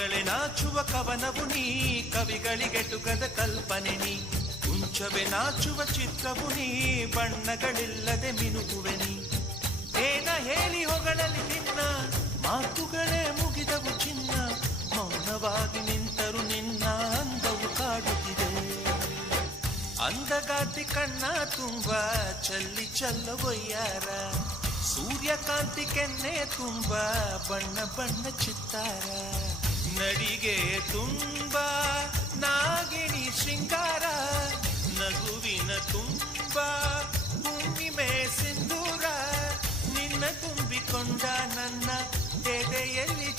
ಕವಿಗಳೇ ನಾಚುವ ಕವನವು ನೀ, ಕವಿಗಳಿಗೆಟುಕದ ಕಲ್ಪನೆ ನೀ. ಕುಂಚವೇ ನಾಚುವ ಚಿತ್ರವು ನೀ, ಬಣ್ಣಗಳಿಲ್ಲದೆ ಮಿನುಗುವೆ ನೀ. ಏನ ಹೇಳಿ ಹೊಗಳಲ್ಲಿ ನಿನ್ನ ಮಾತುಗಳೇ ಮುಗಿದವು ಚಿನ್ನ, ಮೌನವಾಗಿ ನಿಂತರು ನಿನ್ನ ಅಂದವು ಕಾಡುತ್ತಿದೆ. ಅಂದಗಾತಿ ಕಣ್ಣ ತುಂಬ ಚಲ್ಲಿ ಚಲ್ಲವೊಯ್ಯಾರ, ಸೂರ್ಯಕಾಂತಿ ಕೆನ್ನೆ ತುಂಬ ಬಣ್ಣ ಬಣ್ಣ ಚಿತ್ತಾರ. ನಡಿಗೆ ತುಂಬ ನಾಗಿಣಿ ಶೃಂಗಾರ, ನಗುವಿನ ತುಂಬ ಹುಣ್ಣಿಮೆ ಸಿಂಧೂರ. ನಿನ್ನ ತುಂಬಿಕೊಂಡ ನನ್ನ ಎದೆಯಲ್ಲಿ